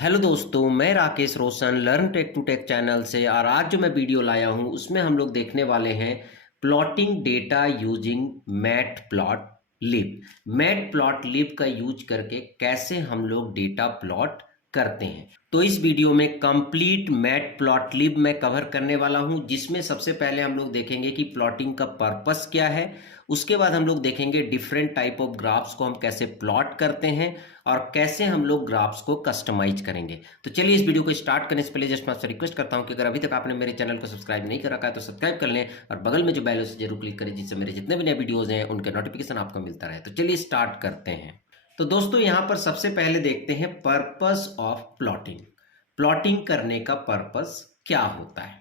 Hello दोस्तों, मैं Rakesh Roshan learn tech to tech channel से। और आज जो मैं वीडियो लाया हूं उसमें हम लोग देखने वाले हैं plotting data using matplotlib. Matplotlib का यूज करके कैसे हम लोग डेटा प्लॉट करते हैं। तो इस वीडियो में कंप्लीट मैटप्लॉटलिब मैं कवर करने वाला हूं, जिसमें सबसे पहले हम लोग देखेंगे कि प्लॉटिंग का पर्पस क्या है। उसके बाद हम लोग देखेंगे डिफरेंट टाइप ऑफ ग्राफ्स को हम कैसे प्लॉट करते हैं और कैसे हम लोग ग्राफ्स को कस्टमाइज करेंगे। तो चलिए इस वीडियो को स्टार्ट करने से पहले जस्ट मैं आपसे रिक्वेस्ट करता हूं कि अगर अभी तक आपने मेरे चैनल को सब्सक्राइब नहीं कर रखा है तो सब्सक्राइब कर लें और बगल में जो बेल है उसे जरूर क्लिक करें, जिससे मेरे जितने भी नए वीडियोज हैं उनके नोटिफिकेशन आपको मिलता रहे। तो चलिए स्टार्ट करते हैं। तो दोस्तों यहाँ पर सबसे पहले देखते हैं पर्पस ऑफ प्लॉटिंग। प्लॉटिंग करने का पर्पस क्या होता है।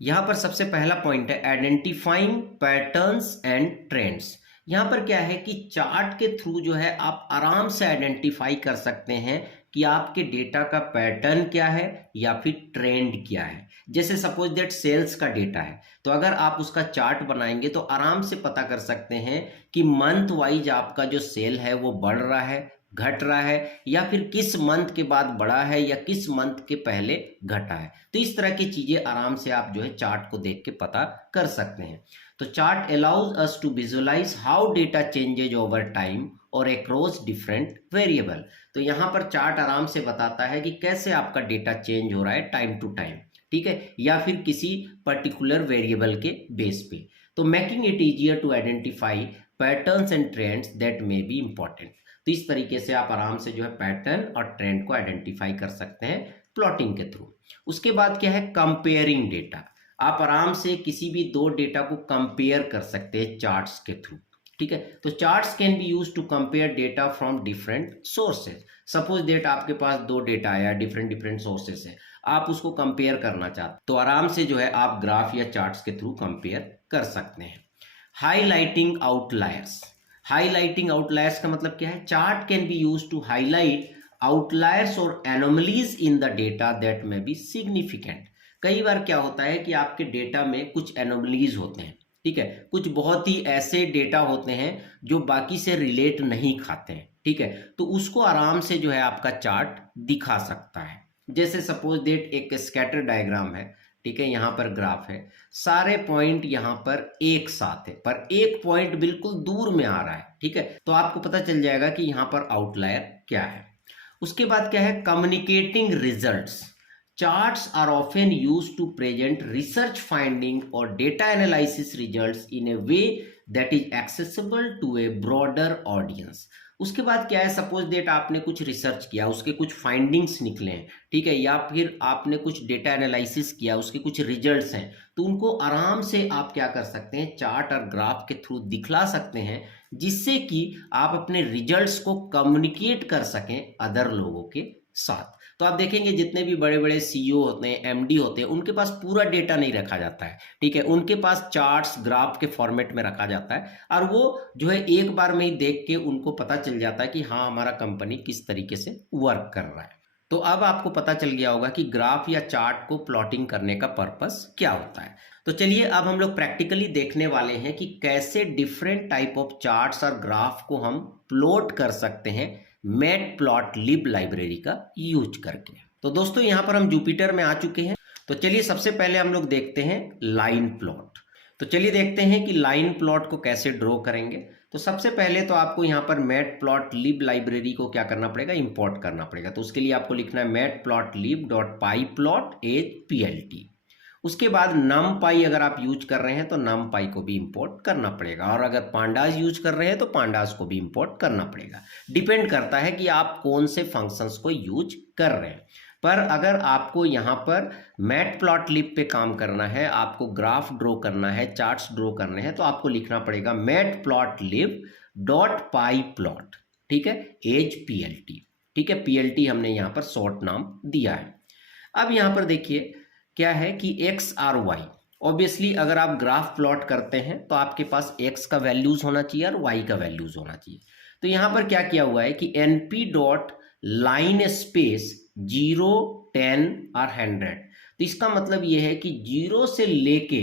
यहाँ पर सबसे पहला पॉइंट है आइडेंटिफाइंग पैटर्न्स एंड ट्रेंड्स। यहाँ पर क्या है कि चार्ट के थ्रू जो है आप आराम से आइडेंटिफाई कर सकते हैं कि आपके डेटा का पैटर्न क्या है या फिर ट्रेंड क्या है। जैसे सपोज दैट सेल्स का डेटा है, तो अगर आप उसका चार्ट बनाएंगे तो आराम से पता कर सकते हैं कि मंथ वाइज आपका जो सेल है वो बढ़ रहा है, घट रहा है, या फिर किस मंथ के बाद बढ़ा है या किस मंथ के पहले घटा है। तो इस तरह की चीजें आराम से आप जो है चार्ट को देख के पता कर सकते हैं। तो chart allows us to visualise how data changes over time और अक्रॉस डिफरेंट वेरिएबल। तो यहाँ पर चार्ट आराम से बताता है कि कैसे आपका डेटा चेंज हो रहा है टाइम टू टाइम, ठीक है, या फिर किसी पर्टिकुलर वेरिएबल के बेस पे। तो making it easier to identify patterns and trends that may be important. तो इस तरीके से आप आराम से जो है पैटर्न और ट्रेंड को आइडेंटिफाई कर सकते हैं प्लॉटिंग के थ्रू। उसके बाद क्या है, कंपेयरिंग डेटा। आप आराम से किसी भी दो डेटा को कंपेयर कर सकते हैं चार्ट्स के थ्रू, ठीक है। तो charts can be use to compare data from different sources. Suppose that आपके पास दो डेटा आया डिफरेंट डिफरेंट सोर्सेज से, आप उसको कंपेयर करना चाहते तो आराम से जो है आप ग्राफ या चार्ट्स के थ्रू कंपेयर कर सकते हैं। Highlighting outliers. हाईलाइटिंग आउटलायर्स का मतलब क्या है, chart can be use to highlight outliers और anomalies in the data that may be significant. कई बार क्या होता है कि आपके डेटा में कुछ एनोमलीज होते हैं, ठीक है, कुछ बहुत ही ऐसे डेटा होते हैं जो बाकी से रिलेट नहीं खाते हैं, ठीक है। तो उसको आराम से जो है आपका चार्ट दिखा सकता है। जैसे सपोज डेट एक स्कैटर डायग्राम है, ठीक है, यहाँ पर ग्राफ है, सारे पॉइंट यहाँ पर एक साथ है पर एक पॉइंट बिल्कुल दूर में आ रहा है, ठीक है। तो आपको पता चल जाएगा कि यहाँ पर आउटलायर क्या है। उसके बाद क्या है, communicating results. Charts are often used to present research finding or data analysis results in a way that is accessible to a broader audience. उसके बाद क्या है, सपोज डेट आपने कुछ रिसर्च किया, उसके कुछ फाइंडिंग्स निकले हैं, ठीक है, या फिर आपने कुछ डेटा एनालिसिस किया, उसके कुछ रिजल्ट्स हैं, तो उनको आराम से आप क्या कर सकते हैं, चार्ट और ग्राफ के थ्रू दिखला सकते हैं, जिससे कि आप अपने रिजल्ट्स को कम्युनिकेट कर सकें अदर लोगों के साथ। तो आप देखेंगे जितने भी बड़े बड़े सीईओ होते हैं, एमडी होते हैं, उनके पास पूरा डेटा नहीं रखा जाता है, ठीक है, उनके पास चार्ट्स ग्राफ के फॉर्मेट में रखा जाता है और वो जो है एक बार में ही देख के उनको पता चल जाता है कि हाँ हमारा कंपनी किस तरीके से वर्क कर रहा है। तो अब आपको पता चल गया होगा कि ग्राफ या चार्ट को प्लॉटिंग करने का पर्पस क्या होता है। तो चलिए अब हम लोग प्रैक्टिकली देखने वाले हैं कि कैसे डिफरेंट टाइप ऑफ चार्ट्स और ग्राफ को हम प्लॉट कर सकते हैं मैटप्लॉटलिब लाइब्रेरी का यूज करके। तो दोस्तों यहाँ पर हम जुपिटर में आ चुके हैं। तो चलिए सबसे पहले हम लोग देखते हैं लाइन प्लॉट। तो चलिए देखते हैं कि लाइन प्लॉट को कैसे ड्रॉ करेंगे। तो सबसे पहले तो आपको यहाँ पर मैटप्लॉटलिब लाइब्रेरी को क्या करना पड़ेगा, इंपोर्ट करना पड़ेगा। तो उसके लिए आपको लिखना है matplotlib.pyplot8plt। उसके बाद numpy अगर आप यूज कर रहे हैं तो numpy को भी इंपोर्ट करना पड़ेगा, और अगर pandas यूज कर रहे हैं तो pandas को भी इंपोर्ट करना पड़ेगा। डिपेंड करता है कि आप कौन से फंक्शंस को यूज कर रहे हैं। पर अगर आपको यहाँ पर मैटप्लॉटलिब पे काम करना है, आपको ग्राफ ड्रॉ करना है, चार्ट्स ड्रॉ करने हैं, तो आपको लिखना पड़ेगा matplotlib.pyplot, ठीक है, plt, ठीक है, plt हमने यहाँ पर शॉर्ट नाम दिया है। अब यहाँ पर देखिए क्या है कि एक्स और वाई, ऑब्वियसली अगर आप ग्राफ प्लॉट करते हैं तो आपके पास एक्स का वैल्यूज होना चाहिए और वाई का वैल्यूज होना चाहिए। तो यहाँ पर क्या किया हुआ है कि np डॉट लाइन स्पेस 0, 10 और 100। तो इसका मतलब ये है कि 0 से लेके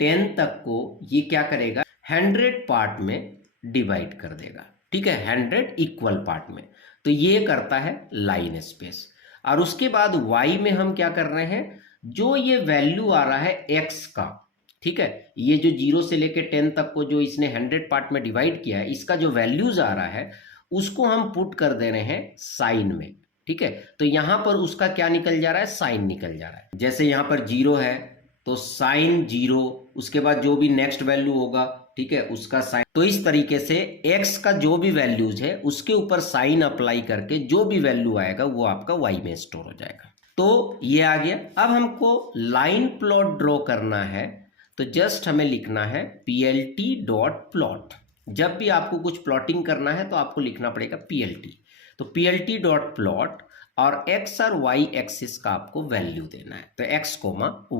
10 तक को ये क्या करेगा, 100 पार्ट में डिवाइड कर देगा, ठीक है, 100 इक्वल पार्ट में। तो ये करता है लाइन स्पेस। और उसके बाद y में हम क्या कर रहे हैं, जो ये वैल्यू आ रहा है x का, ठीक है, ये जो 0 से लेके 10 तक को जो इसने 100 पार्ट में डिवाइड किया है, इसका जो वैल्यूज आ रहा है उसको हम पुट कर दे रहे हैं साइन में, ठीक है। तो यहां पर उसका क्या निकल जा रहा है, साइन निकल जा रहा है। जैसे यहां पर 0 है तो साइन 0, उसके बाद जो भी नेक्स्ट वैल्यू होगा, ठीक है, उसका साइन। तो इस तरीके से x का जो भी वैल्यूज है उसके ऊपर साइन अप्लाई करके जो भी वैल्यू आएगा वो आपका y में स्टोर हो जाएगा। तो ये आ गया। अब हमको लाइन प्लॉट ड्रॉ करना है, तो जस्ट हमें लिखना है plt.plot। जब भी आपको कुछ प्लॉटिंग करना है तो आपको लिखना पड़ेगा plt। तो plt.plot और x और y एक्सिस का आपको वैल्यू देना है, तो x,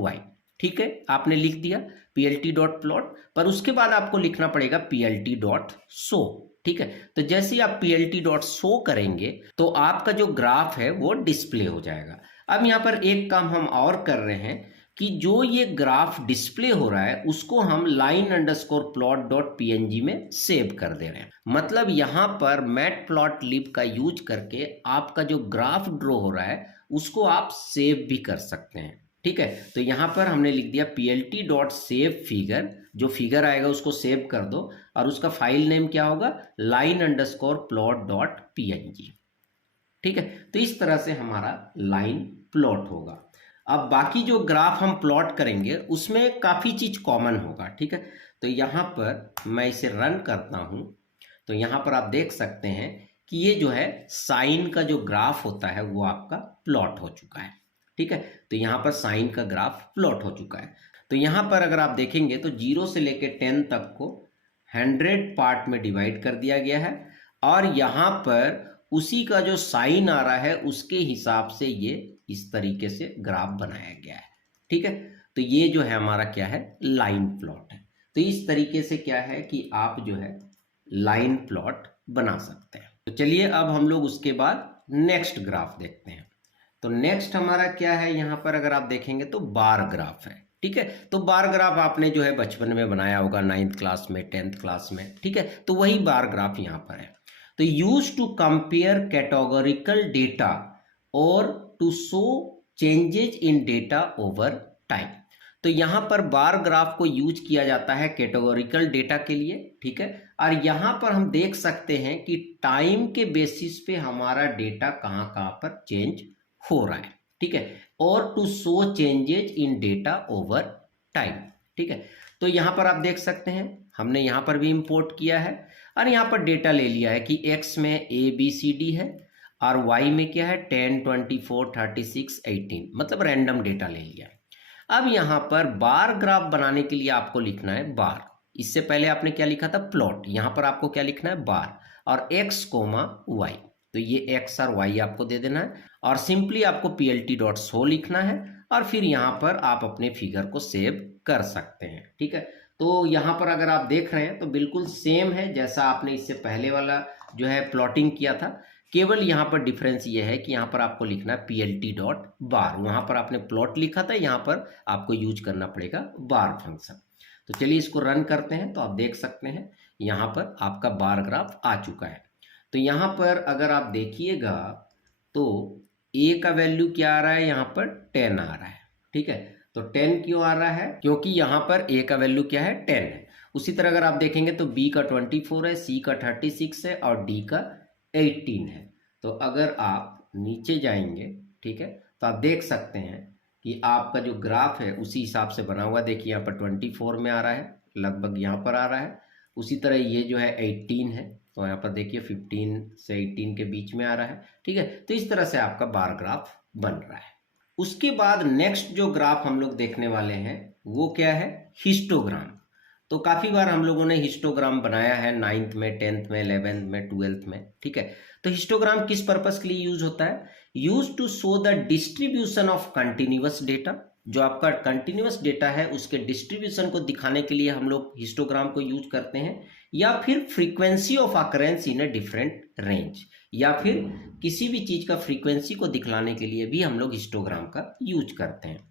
y, ठीक है, आपने लिख दिया plt.plot। पर उसके बाद आपको लिखना पड़ेगा plt.show, ठीक है। तो जैसे ही आप plt.show करेंगे तो आपका जो ग्राफ है वो डिस्प्ले हो जाएगा। अब यहाँ पर एक काम हम और कर रहे हैं कि जो ये ग्राफ डिस्प्ले हो रहा है उसको हम line_plot.png में सेव कर दे रहे हैं। मतलब यहाँ पर मैटप्लॉटलिब का यूज करके आपका जो ग्राफ ड्रॉ हो रहा है उसको आप सेव भी कर सकते हैं, ठीक है। तो यहाँ पर हमने लिख दिया plt.save_figure, जो फिगर आएगा उसको सेव कर दो और उसका फाइल नेम क्या होगा, line_plot.png, ठीक है। तो इस तरह से हमारा लाइन प्लॉट होगा। अब बाकी जो ग्राफ हम प्लॉट करेंगे उसमें काफ़ी चीज़ कॉमन होगा, ठीक है। तो यहाँ पर मैं इसे रन करता हूँ, तो यहाँ पर आप देख सकते हैं कि ये जो है साइन का जो ग्राफ होता है वो आपका प्लॉट हो चुका है, ठीक है। तो यहाँ पर साइन का ग्राफ प्लॉट हो चुका है। तो यहाँ पर अगर आप देखेंगे तो 0 से लेके 10 तक को 100 पार्ट में डिवाइड कर दिया गया है और यहाँ पर उसी का जो साइन आ रहा है उसके हिसाब से ये इस तरीके से ग्राफ बनाया गया है, ठीक है। तो ये जो है हमारा क्या है, लाइन प्लॉट है। तो इस तरीके से क्या है कि आप जो है लाइन प्लॉट बना सकते हैं। तो चलिए अब हम लोग उसके बाद नेक्स्ट ग्राफ देखते हैं। तो नेक्स्ट हमारा क्या है, यहाँ पर अगर आप देखेंगे तो बार ग्राफ है, ठीक है। तो बार ग्राफ आपने जो है बचपन में बनाया होगा 9th क्लास में, 10th क्लास में, ठीक है। तो वही बार ग्राफ यहाँ पर है। तो use to compare categorical data और to show changes in data over time. तो यहाँ पर बार ग्राफ को यूज किया जाता है कैटेगोरिकल डेटा के लिए, ठीक है। और यहाँ पर हम देख सकते हैं कि टाइम के बेसिस पे हमारा डेटा कहाँ कहाँ पर चेंज हो रहा है, ठीक है। और to show changes in data over time, ठीक है। तो यहाँ पर आप देख सकते हैं हमने यहाँ पर भी इंपोर्ट किया है और यहाँ पर डेटा ले लिया है कि x में ABCD है और y में क्या है 10, 24, 36, 18, मतलब रैंडम डेटा ले लिया है। अब यहाँ पर बार ग्राफ बनाने के लिए आपको लिखना है बार। इससे पहले आपने क्या लिखा था, प्लॉट। यहाँ पर आपको क्या लिखना है, बार और x, y। तो ये x और y आपको दे देना है और सिंपली आपको plt.show लिखना है और फिर यहाँ पर आप अपने फिगर को सेव कर सकते हैं, ठीक है। तो यहाँ पर अगर आप देख रहे हैं तो बिल्कुल सेम है जैसा आपने इससे पहले वाला जो है प्लॉटिंग किया था। केवल यहाँ पर डिफरेंस ये है कि यहाँ पर आपको लिखना है plt.bar। वहाँ पर आपने प्लॉट लिखा था, यहाँ पर आपको यूज करना पड़ेगा बार फंक्शन। तो चलिए इसको रन करते हैं। तो आप देख सकते हैं यहाँ पर आपका बार ग्राफ आ चुका है। तो यहाँ पर अगर आप देखिएगा तो a का वैल्यू क्या आ रहा है, यहाँ पर 10 आ रहा है, ठीक है। तो 10 क्यों आ रहा है, क्योंकि यहाँ पर a का वैल्यू क्या है, 10 है। उसी तरह अगर आप देखेंगे तो b का 24 है, c का 36 है और d का 18 है। तो अगर आप नीचे जाएंगे, ठीक है, तो आप देख सकते हैं कि आपका जो ग्राफ है उसी हिसाब से बना हुआ। देखिए यहाँ पर 24 में आ रहा है, लगभग यहाँ पर आ रहा है। उसी तरह ये जो है 18 है, तो यहाँ पर देखिए 15 से 18 के बीच में आ रहा है, ठीक है। तो इस तरह से आपका बार ग्राफ बन रहा है। उसके बाद नेक्स्ट जो ग्राफ हम लोग देखने वाले हैं वो क्या है, हिस्टोग्राम। तो काफ़ी बार हम लोगों ने हिस्टोग्राम बनाया है 9th में, 10th में, 11th में, 12th में, ठीक है। तो हिस्टोग्राम किस पर्पस के लिए यूज होता है, use to show the distribution of continuous data. जो आपका कंटिन्यूअस डेटा है उसके डिस्ट्रीब्यूशन को दिखाने के लिए हम लोग हिस्टोग्राम को यूज करते हैं, या फिर frequency of occurrence in a different range, या फिर किसी भी चीज का फ्रीक्वेंसी को दिखलाने के लिए भी हम लोग हिस्टोग्राम का यूज करते हैं।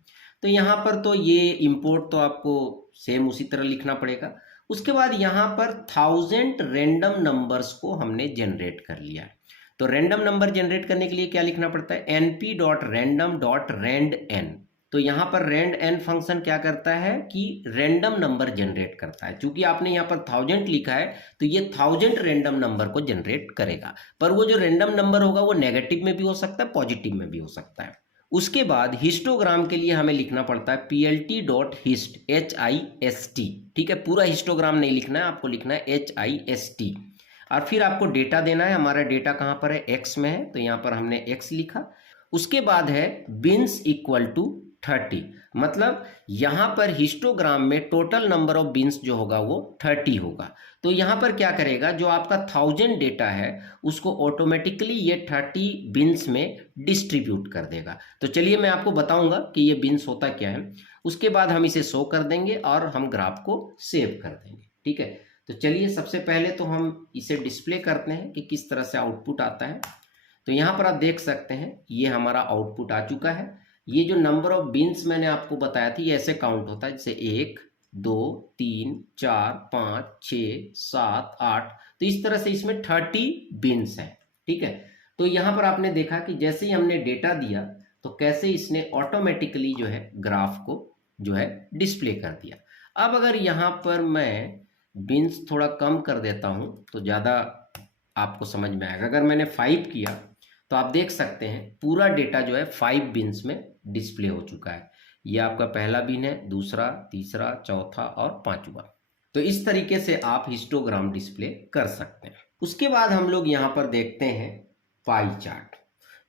तो यहाँ पर तो ये इंपोर्ट तो आपको सेम उसी तरह लिखना पड़ेगा। उसके बाद यहाँ पर 1000 रैंडम नंबर्स को हमने जनरेट कर लिया है। तो रैंडम नंबर जनरेट करने के लिए क्या लिखना पड़ता है, np.random.randn। तो यहाँ पर rand n फंक्शन क्या करता है कि रैंडम नंबर जनरेट करता है। चूंकि आपने यहाँ पर 1000 लिखा है तो ये 1000 रैंडम नंबर को जनरेट करेगा, पर वो जो रैंडम नंबर होगा वो नेगेटिव में भी हो सकता है, पॉजिटिव में भी हो सकता है। उसके बाद हिस्टोग्राम के लिए हमें लिखना पड़ता है plt.hist, HIST। ठीक है, पूरा हिस्टोग्राम नहीं लिखना है, आपको लिखना है HIST। और फिर आपको डेटा देना है, हमारा डेटा कहाँ पर है, x में है, तो यहाँ पर हमने x लिखा। उसके बाद है बिन्स इक्वल टू 30, मतलब यहाँ पर हिस्टोग्राम में टोटल नंबर ऑफ बिन्स जो होगा वो 30 होगा। तो यहाँ पर क्या करेगा, जो आपका 1000 डेटा है उसको ऑटोमेटिकली ये 30 बिन्स में डिस्ट्रीब्यूट कर देगा। तो चलिए मैं आपको बताऊंगा कि ये बिन्स होता क्या है, उसके बाद हम इसे शो कर देंगे और हम ग्राफ को सेव कर देंगे। ठीक है, तो चलिए सबसे पहले तो हम इसे डिस्प्ले करते हैं कि किस तरह से आउटपुट आता है। तो यहाँ पर आप देख सकते हैं ये हमारा आउटपुट आ चुका है। ये जो नंबर ऑफ बिन्स मैंने आपको बताया था ये ऐसे काउंट होता है, जैसे 1 2 3 4 5 6 7 8, तो इस तरह से इसमें 30 बिन्स हैं। ठीक है, तो यहाँ पर आपने देखा कि जैसे ही हमने डेटा दिया तो कैसे इसने ऑटोमेटिकली जो है ग्राफ को जो है डिस्प्ले कर दिया। अब अगर यहाँ पर मैं बिन्स थोड़ा कम कर देता हूँ तो ज़्यादा आपको समझ में आएगा। अगर मैंने 5 किया तो आप देख सकते हैं पूरा डेटा जो है 5 बिन्स में डिस्प्ले हो चुका है। ये आपका पहला बिन है, दूसरा, तीसरा, चौथा और पांचवा। तो इस तरीके से आप हिस्टोग्राम डिस्प्ले कर सकते हैं। उसके बाद हम लोग यहाँ पर देखते हैं पाई चार्ट।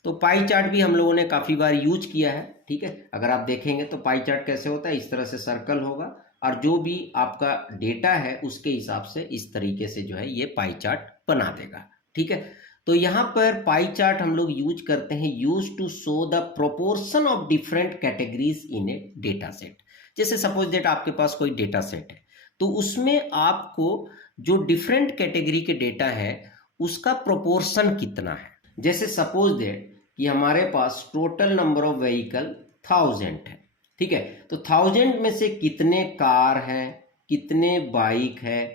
तो पाई चार्ट भी हम लोगों ने काफ़ी बार यूज किया है। ठीक है, अगर आप देखेंगे तो पाई चार्ट कैसे होता है, इस तरह से सर्कल होगा और जो भी आपका डेटा है उसके हिसाब से इस तरीके से जो है ये पाई चार्ट बना देगा। ठीक है, तो यहाँ पर पाई चार्ट हम लोग यूज करते हैं use to show the proportion of different categories in a data set. जैसे सपोज दैट आपके पास कोई डेटा सेट है तो उसमें आपको जो डिफरेंट कैटेगरी के डेटा है उसका प्रोपोर्शन कितना है। जैसे सपोज दैट कि हमारे पास टोटल नंबर ऑफ व्हीकल 1000 है। ठीक है, तो 1000 में से कितने कार हैं, कितने बाइक है,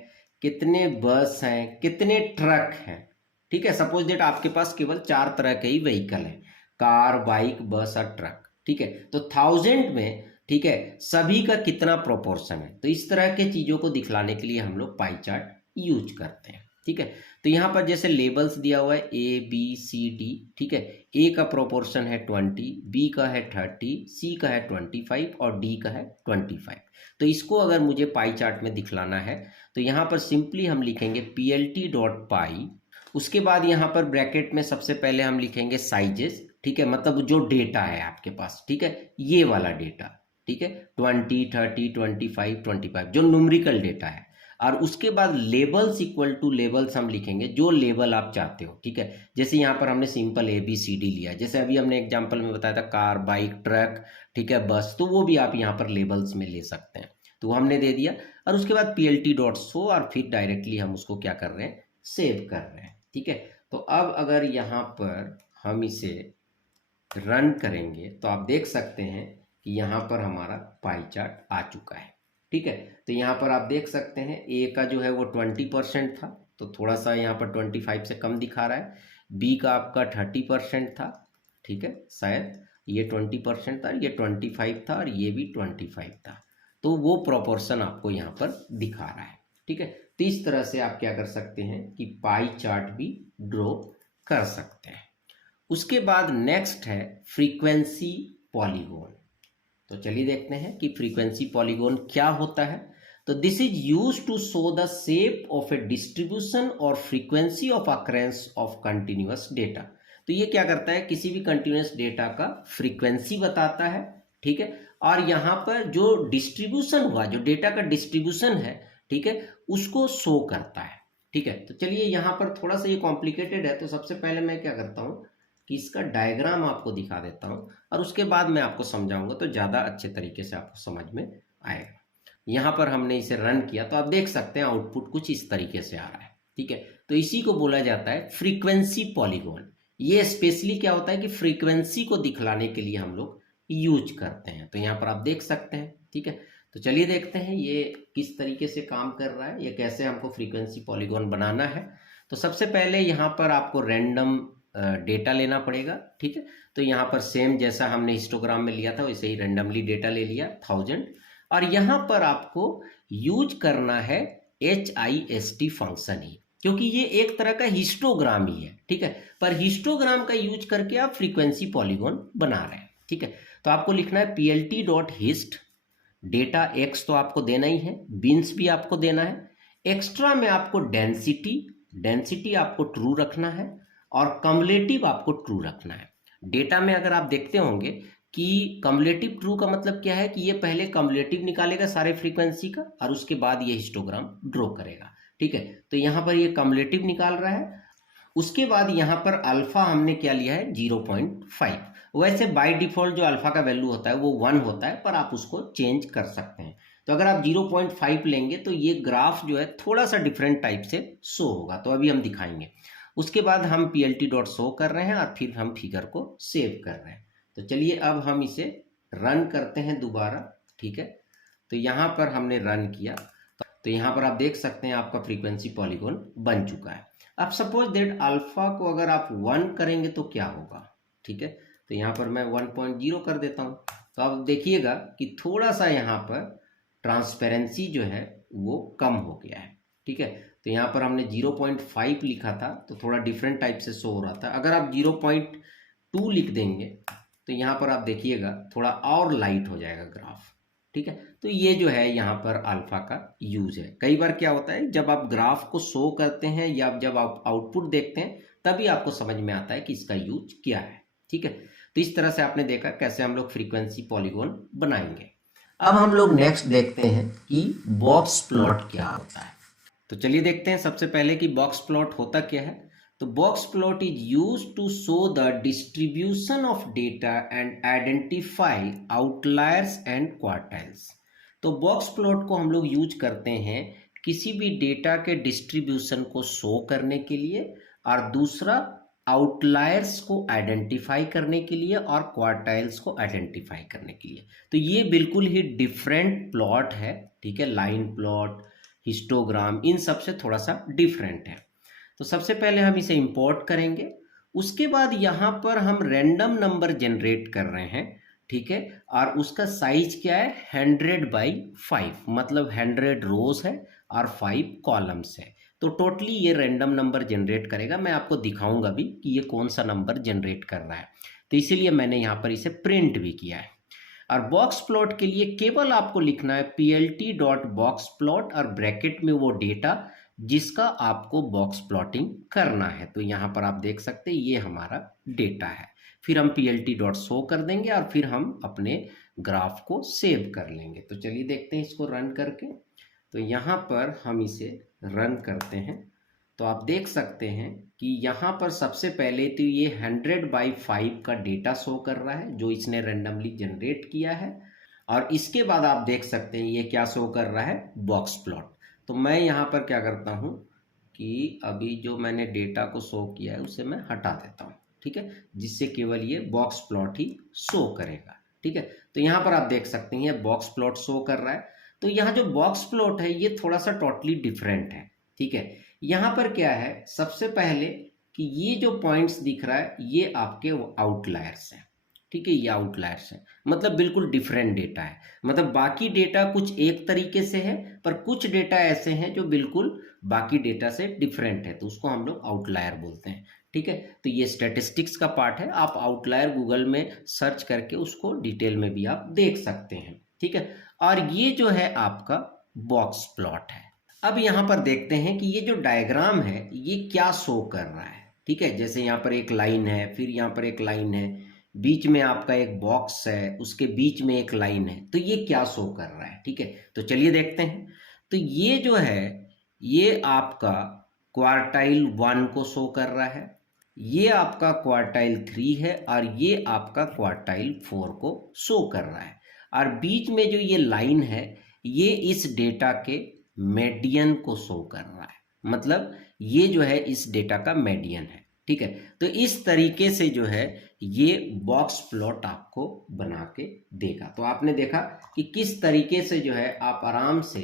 कितने बस हैं, कितने ट्रक हैं। ठीक है, सपोज दैट आपके पास केवल 4 तरह के ही व्हीकल हैं, कार, बाइक, बस और ट्रक। ठीक है, तो 1000 में ठीक है सभी का कितना प्रोपोर्शन है। तो इस तरह के चीज़ों को दिखलाने के लिए हम लोग पाई चार्ट यूज करते हैं। ठीक है, तो यहाँ पर जैसे लेबल्स दिया हुआ है ABCD। ठीक है, ए का प्रोपोर्शन है 20, बी का है 30, सी का है 25 और डी का है 25। तो इसको अगर मुझे पाई चार्ट में दिखलाना है तो यहाँ पर सिंपली हम लिखेंगे plt.py। उसके बाद यहाँ पर ब्रैकेट में सबसे पहले हम लिखेंगे साइजेस। ठीक है, मतलब जो डेटा है आपके पास, ठीक है, ये वाला डेटा। ठीक है, 20, 30, 25, 25 जो न्यूमेरिकल डेटा है। और उसके बाद लेबल्स इक्वल टू लेबल्स हम लिखेंगे जो लेबल आप चाहते हो। ठीक है, जैसे यहाँ पर हमने सिंपल ABCD लिया, जैसे अभी हमने एग्जांपल में बताया था कार, बाइक, ट्रक, ठीक है, बस, तो वो भी आप यहाँ पर लेबल्स में ले सकते हैं। तो हमने दे दिया और उसके बाद plt.show और फिर डायरेक्टली हम उसको क्या कर रहे हैं, सेव कर रहे हैं। ठीक है, तो अब अगर यहाँ पर हम इसे रन करेंगे तो आप देख सकते हैं कि यहाँ पर हमारा पाई चार्ट आ चुका है। ठीक है, तो यहाँ पर आप देख सकते हैं ए का जो है वो 20% था तो थोड़ा सा यहाँ पर 25 से कम दिखा रहा है। बी का आपका 30% था। ठीक है, शायद ये 20% था, ये 25 था और ये भी 25 था। तो वो प्रोपोर्शन आपको यहाँ पर दिखा रहा है। ठीक है, तो इस तरह से आप क्या कर सकते हैं कि पाई चार्ट भी ड्रॉ कर सकते हैं। उसके बाद नेक्स्ट है फ्रीक्वेंसी पॉलीगॉन। तो चलिए देखते हैं कि फ्रीक्वेंसी पॉलीगॉन क्या होता है। तो this is use to show the shape of a distribution और frequency of occurrence of continuous data. तो ये क्या करता है, किसी भी कंटिन्यूअस डेटा का फ्रीक्वेंसी बताता है। ठीक है, और यहाँ पर जो डिस्ट्रीब्यूशन हुआ, जो डेटा का डिस्ट्रीब्यूशन है, ठीक है, उसको शो करता है। ठीक है, तो चलिए यहाँ पर थोड़ा सा ये कॉम्प्लिकेटेड है, तो सबसे पहले मैं क्या करता हूँ कि इसका डायग्राम आपको दिखा देता हूँ और उसके बाद मैं आपको समझाऊंगा तो ज़्यादा अच्छे तरीके से आपको समझ में आएगा। यहाँ पर हमने इसे रन किया तो आप देख सकते हैं आउटपुट कुछ इस तरीके से आ रहा है। ठीक है, तो इसी को बोला जाता है फ्रीक्वेंसी पॉलीगॉन। ये स्पेशली क्या होता है कि फ्रीक्वेंसी को दिखलाने के लिए हम लोग यूज करते हैं। तो यहाँ पर आप देख सकते हैं। ठीक है, तो चलिए देखते हैं ये किस तरीके से काम कर रहा है, या कैसे हमको फ्रीक्वेंसी पॉलीगॉन बनाना है। तो सबसे पहले यहाँ पर आपको रैंडम डेटा लेना पड़ेगा। ठीक है, तो यहाँ पर सेम जैसा हमने हिस्टोग्राम में लिया था वैसे ही रेंडमली डेटा ले लिया 1000, और यहाँ पर आपको यूज करना है HIST फंक्शन ही, क्योंकि ये एक तरह का हिस्टोग्राम ही है। ठीक है, पर हिस्टोग्राम का यूज करके आप फ्रीक्वेंसी पॉलीगॉन बना रहे हैं। ठीक है, तो आपको लिखना है plt.hist, डेटा x तो आपको देना ही है, बीन्स भी आपको देना है, एक्स्ट्रा में आपको डेंसिटी आपको ट्रू रखना है, और कम्युलेटिव आपको ट्रू रखना है। डेटा में अगर आप देखते होंगे कि कम्युलेटिव ट्रू का मतलब क्या है कि ये पहले कम्युलेटिव निकालेगा सारे फ्रीक्वेंसी का और उसके बाद ये हिस्टोग्राम ड्रॉ करेगा। ठीक है, तो यहाँ पर ये कम्युलेटिव निकाल रहा है। उसके बाद यहाँ पर अल्फा हमने क्या लिया है 0.5। वैसे बाय डिफॉल्ट जो अल्फा का वैल्यू होता है वो 1 होता है, पर आप उसको चेंज कर सकते हैं। तो अगर आप 0.5 लेंगे तो ये ग्राफ जो है थोड़ा सा डिफरेंट टाइप से शो होगा, तो अभी हम दिखाएंगे। उसके बाद हम plt.show कर रहे हैं और फिर हम फिगर को सेव कर रहे हैं। तो चलिए अब हम इसे रन करते हैं दोबारा। ठीक है, तो यहाँ पर हमने रन किया, तो यहाँ पर आप देख सकते हैं आपका फ्रीक्वेंसी पॉलीगॉन बन चुका है। अब सपोज दैट अल्फा को अगर आप 1 करेंगे तो क्या होगा। ठीक है, तो यहाँ पर मैं 1.0 कर देता हूँ, तो अब देखिएगा कि थोड़ा सा यहाँ पर ट्रांसपेरेंसी जो है वो कम हो गया है। ठीक है, तो यहाँ पर हमने 0.5 लिखा था तो थोड़ा डिफरेंट टाइप से शो हो रहा था। अगर आप 0.2 लिख देंगे तो यहाँ पर आप देखिएगा थोड़ा और लाइट हो जाएगा ग्राफ। ठीक है, तो ये जो है यहाँ पर अल्फा का यूज है। कई बार क्या होता है जब आप ग्राफ को शो करते हैं या जब आप आउटपुट देखते हैं तभी आपको समझ में आता है कि इसका यूज क्या है। ठीक है, तो इस तरह से आपने देखा कैसे हम लोग फ्रीक्वेंसी पॉलीगॉन बनाएंगे। अब हम लोग नेक्स्ट देखते हैं कि बॉक्स प्लॉट क्या होता है। तो चलिए देखते हैं सबसे पहले कि बॉक्स प्लॉट होता क्या है। तो box plot is use to show the distribution of data and identify outliers and quartiles. तो बॉक्स प्लॉट को हम लोग यूज करते हैं किसी भी डेटा के डिस्ट्रीब्यूशन को शो करने के लिए, और दूसरा आउटलायर्स को आइडेंटिफाई करने के लिए और क्वार्टाइल्स को आइडेंटिफाई करने के लिए। तो ये बिल्कुल ही डिफरेंट प्लॉट है। ठीक है, लाइन प्लॉट, हिस्टोग्राम, इन सब से थोड़ा सा डिफरेंट है। तो सबसे पहले हम इसे इंपोर्ट करेंगे। उसके बाद यहाँ पर हम रैंडम नंबर जनरेट कर रहे हैं। ठीक है, और उसका साइज क्या है 100/5, मतलब 100 रोज है और 5 कॉलम्स है। तो टोटली ये रैंडम नंबर जनरेट करेगा। मैं आपको दिखाऊंगा भी कि ये कौन सा नंबर जनरेट कर रहा है, तो इसीलिए मैंने यहाँ पर इसे प्रिंट भी किया है। और बॉक्स प्लॉट के लिए केवल आपको लिखना है plt.boxplot और ब्रैकेट में वो डेटा जिसका आपको बॉक्स प्लॉटिंग करना है। तो यहाँ पर आप देख सकते हैं ये हमारा डेटा है। फिर हम plt.show कर देंगे और फिर हम अपने ग्राफ को सेव कर लेंगे। तो चलिए देखते हैं इसको रन करके। तो यहाँ पर हम इसे रन करते हैं, तो आप देख सकते हैं कि यहाँ पर सबसे पहले तो ये 100/5 का डेटा शो कर रहा है जो इसने रेंडमली जनरेट किया है, और इसके बाद आप देख सकते हैं ये क्या शो कर रहा है बॉक्स प्लॉट। तो मैं यहाँ पर क्या करता हूँ कि अभी जो मैंने डेटा को शो किया है उसे मैं हटा देता हूँ। ठीक है, जिससे केवल ये बॉक्स प्लॉट ही शो करेगा। ठीक है, तो यहाँ पर आप देख सकते हैं ये बॉक्स प्लॉट शो कर रहा है। तो यहाँ जो बॉक्स प्लॉट है ये थोड़ा सा टोटली डिफरेंट है। ठीक है, यहाँ पर क्या है सबसे पहले कि ये जो पॉइंट्स दिख रहा है ये आपके आउटलायर्स हैं। ठीक है, ये आउटलायर्स हैं, मतलब बिल्कुल डिफरेंट डेटा है। मतलब बाकी डेटा कुछ एक तरीके से है पर कुछ डेटा ऐसे हैं जो बिल्कुल बाकी डेटा से डिफरेंट है, तो उसको हम लोग आउटलायर बोलते हैं। ठीक है, तो ये स्टैटिस्टिक्स का पार्ट है। आप आउटलायर गूगल में सर्च करके उसको डिटेल में भी आप देख सकते हैं। ठीक है, और ये जो है आपका बॉक्स प्लॉट है। अब यहाँ पर देखते हैं कि ये जो डायग्राम है ये क्या शो कर रहा है। ठीक है, जैसे यहाँ पर एक लाइन है, फिर यहाँ पर एक लाइन है, बीच में आपका एक बॉक्स है, उसके बीच में एक लाइन है, तो ये क्या शो कर रहा है। ठीक है, तो चलिए देखते हैं। तो ये जो है ये आपका क्वार्टाइल 1 को शो कर रहा है, ये आपका क्वार्टाइल 3 है, और ये आपका क्वार्टाइल 4 को शो कर रहा है। और बीच में जो ये लाइन है ये इस डेटा के मीडियन को शो कर रहा है, मतलब ये जो है इस डेटा का मीडियन है। ठीक है, तो इस तरीके से जो है ये बॉक्स प्लॉट आपको बना के देगा। तो आपने देखा कि किस तरीके से जो है आप आराम से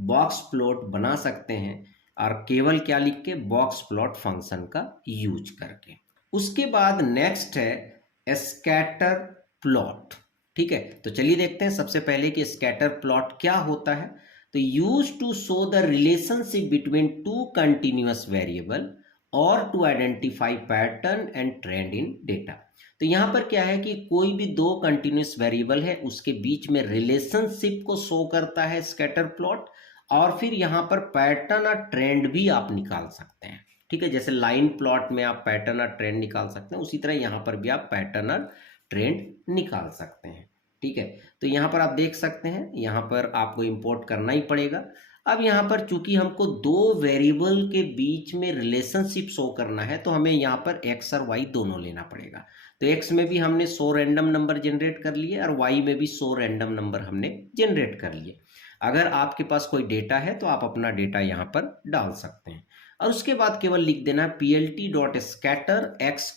बॉक्स प्लॉट बना सकते हैं, और केवल क्या लिख के बॉक्स प्लॉट फंक्शन का यूज करके। उसके बाद नेक्स्ट है स्कैटर प्लॉट। ठीक है, तो चलिए देखते हैं सबसे पहले कि स्कैटर प्लॉट क्या होता है। तो use to show the relationship between two continuous variable और to identify pattern and trend in data. तो यहाँ पर क्या है कि कोई भी दो कंटिन्यूअस वेरिएबल है उसके बीच में रिलेशनशिप को शो करता है स्कैटर प्लॉट, और फिर यहाँ पर पैटर्न और ट्रेंड भी आप निकाल सकते हैं। ठीक है, जैसे लाइन प्लॉट में आप पैटर्न और ट्रेंड निकाल सकते हैं, उसी तरह यहाँ पर भी आप पैटर्न और ट्रेंड निकाल सकते हैं। ठीक है, तो यहाँ पर आप देख सकते हैं, यहाँ पर आपको इंपोर्ट करना ही पड़ेगा। अब यहाँ पर चूंकि हमको दो वेरिएबल के बीच में रिलेशनशिप शो करना है, तो हमें यहाँ पर एक्स और वाई दोनों लेना पड़ेगा। तो एक्स में भी हमने 100 रैंडम नंबर जनरेट कर लिए और वाई में भी 100 रैंडम नंबर हमने जनरेट कर लिए। अगर आपके पास कोई डेटा है तो आप अपना डेटा यहाँ पर डाल सकते हैं, और उसके बाद केवल लिख देना plt.scatter x,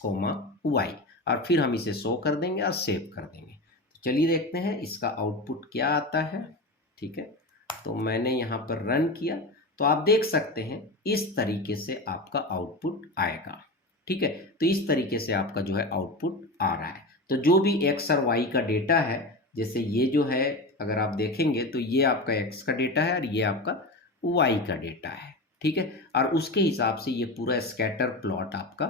y, और फिर हम इसे शो कर देंगे और सेव कर देंगे। तो चलिए देखते हैं इसका आउटपुट क्या आता है। ठीक है, तो मैंने यहाँ पर रन किया, तो आप देख सकते हैं इस तरीके से आपका आउटपुट आएगा। ठीक है, तो इस तरीके से आपका जो है आउटपुट आ रहा है। तो जो भी एक्स और वाई का डेटा है, जैसे ये जो है अगर आप देखेंगे तो ये आपका एक्स का डेटा है और ये आपका वाई का डेटा है। ठीक है, और उसके हिसाब से ये पूरा स्कैटर प्लॉट आपका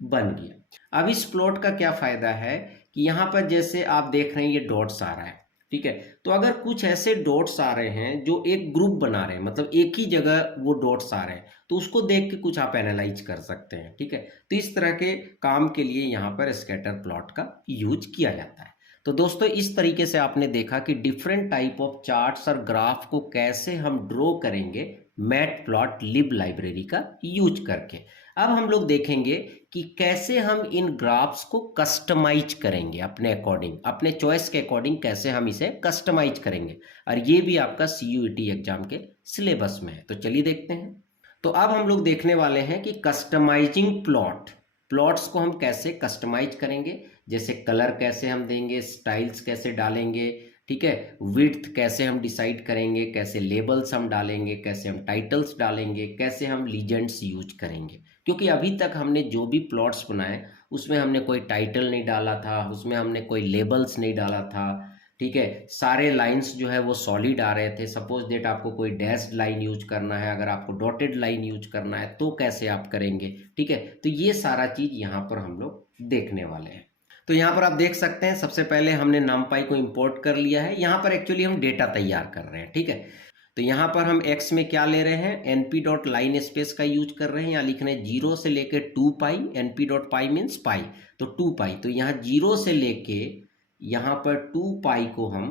बन गया। अब इस प्लॉट का क्या फायदा है कि यहाँ पर जैसे आप देख रहे हैं ये डॉट्स आ रहा है। ठीक है, तो अगर कुछ ऐसे डॉट्स आ रहे हैं जो एक ग्रुप बना रहे हैं, मतलब एक ही जगह वो डॉट्स आ रहे हैं, तो उसको देख के कुछ आप एनालाइज कर सकते हैं। ठीक है, तो इस तरह के काम के लिए यहाँ पर स्कैटर प्लॉट का यूज किया जाता है। तो दोस्तों इस तरीके से आपने देखा कि डिफरेंट टाइप ऑफ चार्ट्स और ग्राफ को कैसे हम ड्रॉ करेंगे मैटप्लॉटलिब लाइब्रेरी का यूज करके। अब हम लोग देखेंगे कि कैसे हम इन ग्राफ्स को कस्टमाइज करेंगे अपने अकॉर्डिंग, अपने चॉइस के अकॉर्डिंग कैसे हम इसे कस्टमाइज करेंगे, और ये भी आपका CUET एग्जाम के सिलेबस में है। तो चलिए देखते हैं। तो अब हम लोग देखने वाले हैं कि कस्टमाइजिंग प्लॉट्स को हम कैसे कस्टमाइज करेंगे, जैसे कलर कैसे हम देंगे, स्टाइल्स कैसे डालेंगे, ठीक है, विड्थ कैसे हम डिसाइड करेंगे, कैसे लेबल्स हम डालेंगे, कैसे हम टाइटल्स डालेंगे, कैसे हम लीजेंड्स यूज करेंगे। क्योंकि अभी तक हमने जो भी प्लॉट्स बनाए उसमें हमने कोई टाइटल नहीं डाला था, उसमें हमने कोई लेबल्स नहीं डाला था। ठीक है, सारे लाइंस जो है वो सॉलिड आ रहे थे। सपोज दैट आपको कोई डैश्ड लाइन यूज करना है, अगर आपको डॉटेड लाइन यूज करना है तो कैसे आप करेंगे। ठीक है, तो ये सारा चीज यहाँ पर हम लोग देखने वाले हैं। तो यहाँ पर आप देख सकते हैं सबसे पहले हमने numpy को इंपोर्ट कर लिया है। यहाँ पर एक्चुअली हम डेटा तैयार कर रहे हैं। ठीक है, तो यहाँ पर हम x में क्या ले रहे हैं, np.line_space का यूज कर रहे हैं। यहाँ लिख रहे हैं 0 से लेके 2π, np.py मीन्स पाई, तो 2π। तो यहाँ 0 से लेके यहाँ पर 2π को हम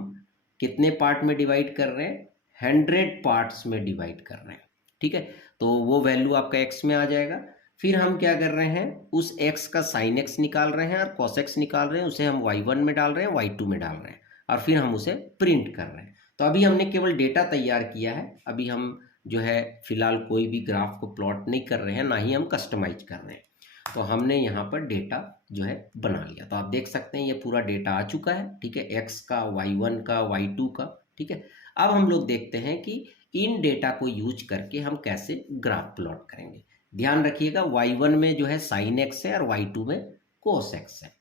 कितने पार्ट में डिवाइड कर रहे हैं, 100 पार्ट्स में डिवाइड कर रहे हैं। ठीक है, तो वो वैल्यू आपका x में आ जाएगा। फिर हम क्या कर रहे हैं, उस x का sin x निकाल रहे हैं और cos x निकाल रहे हैं, उसे हम y1 में डाल रहे हैं, y2 में डाल रहे हैं, और फिर हम उसे प्रिंट कर रहे हैं। तो अभी हमने केवल डेटा तैयार किया है, अभी हम जो है फिलहाल कोई भी ग्राफ को प्लॉट नहीं कर रहे हैं, ना ही हम कस्टमाइज कर रहे हैं। तो हमने यहाँ पर डेटा जो है बना लिया। तो आप देख सकते हैं ये पूरा डेटा आ चुका है। ठीक है, x का, y1 का, y2 का। ठीक है, अब हम लोग देखते हैं कि इन डेटा को यूज करके हम कैसे ग्राफ प्लॉट करेंगे। ध्यान रखिएगा y1 में जो है sin x है और y2 में cos x है।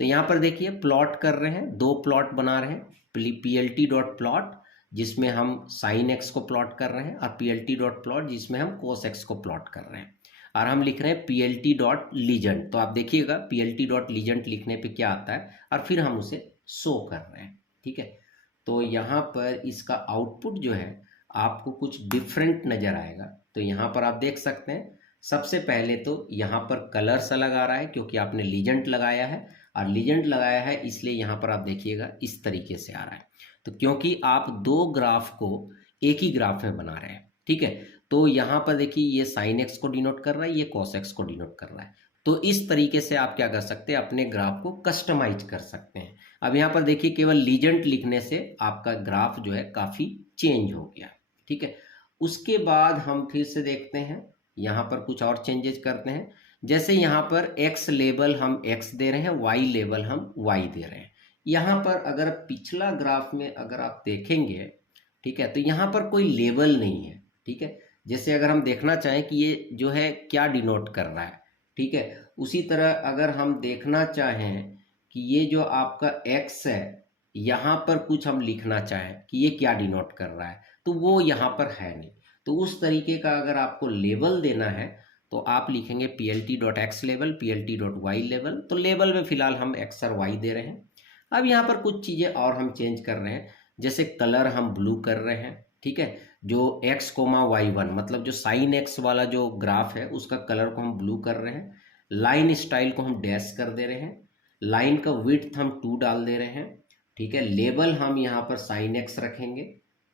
तो यहाँ पर देखिए प्लॉट कर रहे हैं, दो प्लॉट बना रहे हैं, plt.plot जिसमें हम sin x को प्लॉट कर रहे हैं, और plt.plot जिसमें हम cos x को प्लॉट कर रहे हैं, और हम लिख रहे हैं plt.legend। तो आप देखिएगा plt.legend लिखने पे क्या आता है, और फिर हम उसे शो कर रहे हैं। ठीक है, तो यहाँ पर इसका आउटपुट जो है आपको कुछ डिफरेंट नज़र आएगा। तो यहाँ पर आप देख सकते हैं सबसे पहले तो यहाँ पर कलर्स अलग आ रहा है क्योंकि आपने लीजेंड लगाया है, और लीजेंड लगाया है इसलिए यहाँ पर आप देखिएगा इस तरीके से आ रहा है। तो क्योंकि आप दो ग्राफ को एक ही ग्राफ में बना रहे हैं। ठीक है, तो यहाँ पर देखिए ये sin x को डिनोट कर रहा है, ये cos x को डिनोट कर रहा है। तो इस तरीके से आप क्या कर सकते हैं, अपने ग्राफ को कस्टमाइज कर सकते हैं। अब यहाँ पर देखिए केवल लीजेंड लिखने से आपका ग्राफ जो है काफ़ी चेंज हो गया। ठीक है, उसके बाद हम फिर से देखते हैं, यहाँ पर कुछ और चेंजेस करते हैं। जैसे यहाँ पर x लेबल हम x दे रहे हैं, y लेबल हम y दे रहे हैं। यहाँ पर अगर पिछला ग्राफ में अगर आप देखेंगे, ठीक है, तो यहाँ पर कोई लेबल नहीं है। ठीक है, जैसे अगर हम देखना चाहें कि ये जो है क्या डिनोट कर रहा है, ठीक है, उसी तरह अगर हम देखना चाहें कि ये जो आपका x है, यहाँ पर कुछ हम लिखना चाहें कि ये क्या डिनोट कर रहा है, तो वो यहाँ पर है नहीं। तो उस तरीके का अगर आपको लेबल देना है तो आप लिखेंगे plt.x लेवल, plt.y लेवल। तो लेबल में फिलहाल हम x और y दे रहे हैं। अब यहाँ पर कुछ चीज़ें और हम चेंज कर रहे हैं, जैसे कलर हम ब्लू कर रहे हैं, ठीक है। जो x, y1 मतलब जो साइन x वाला जो ग्राफ है उसका कलर को हम ब्लू कर रहे हैं। लाइन स्टाइल को हम डैश कर दे रहे हैं। लाइन का विड्थ हम 2 डाल दे रहे हैं, ठीक है। लेबल हम यहाँ पर साइन x रखेंगे,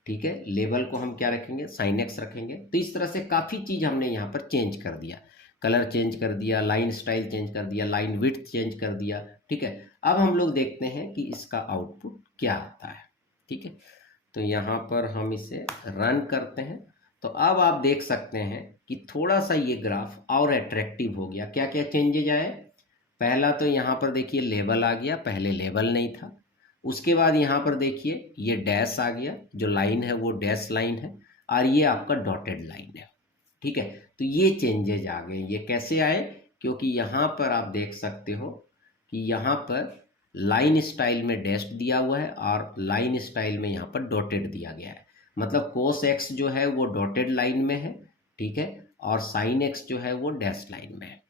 ठीक है। लेबल को हम क्या रखेंगे, साइन x रखेंगे। तो इस तरह से काफ़ी चीज़ हमने यहाँ पर चेंज कर दिया, कलर चेंज कर दिया, लाइन स्टाइल चेंज कर दिया, लाइन विड्थ चेंज कर दिया, ठीक है। अब हम लोग देखते हैं कि इसका आउटपुट क्या आता है, ठीक है। तो यहाँ पर हम इसे रन करते हैं। तो अब आप देख सकते हैं कि थोड़ा सा ये ग्राफ और अट्रैक्टिव हो गया। क्या क्या चेंजेज आए, पहला तो यहाँ पर देखिए लेबल आ गया, पहले लेबल नहीं था। उसके बाद यहाँ पर देखिए ये डैश आ गया, जो लाइन है वो डैश लाइन है, और ये आपका डॉटेड लाइन है, ठीक है। तो ये चेंजेज आ गए। ये कैसे आए, क्योंकि यहाँ पर आप देख सकते हो कि यहाँ पर लाइन स्टाइल में डैश दिया हुआ है और लाइन स्टाइल में यहाँ पर डॉटेड दिया गया है। मतलब कोस एक्स जो है वो डॉटेड लाइन में है, ठीक है, और साइन एक्स जो है वो डैश लाइन में है।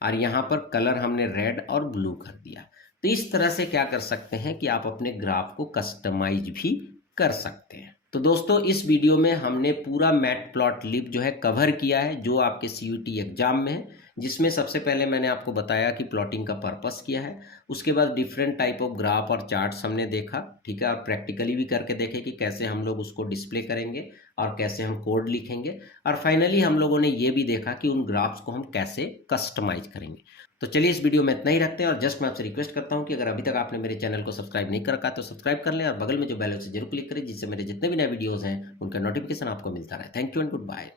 और यहाँ पर कलर हमने रेड और ब्लू कर दिया। तो इस तरह से क्या कर सकते हैं कि आप अपने ग्राफ को कस्टमाइज भी कर सकते हैं। तो दोस्तों इस वीडियो में हमने पूरा मैटप्लॉटलिब जो है कवर किया है, जो आपके CUET एग्जाम में है, जिसमें सबसे पहले मैंने आपको बताया कि प्लॉटिंग का पर्पस क्या है। उसके बाद डिफरेंट टाइप ऑफ ग्राफ और चार्ट्स हमने देखा, ठीक है, और प्रैक्टिकली भी करके देखे कि कैसे हम लोग उसको डिस्प्ले करेंगे और कैसे हम कोड लिखेंगे। और फाइनली हम लोगों ने ये भी देखा कि उन ग्राफ्स को हम कैसे कस्टमाइज करेंगे। तो चलिए इस वीडियो में इतना ही रखते हैं, और जस्ट मैं आपसे रिक्वेस्ट करता हूं कि अगर अभी तक आपने मेरे चैनल को सब्सक्राइब नहीं कर रखा तो सब्सक्राइब कर लें, और बगल में जो बेल है उसे जरूर क्लिक करें, जिससे मेरे जितने भी नए वीडियोस हैं उनका नोटिफिकेशन आपको मिलता रहे। Thank you and good bye.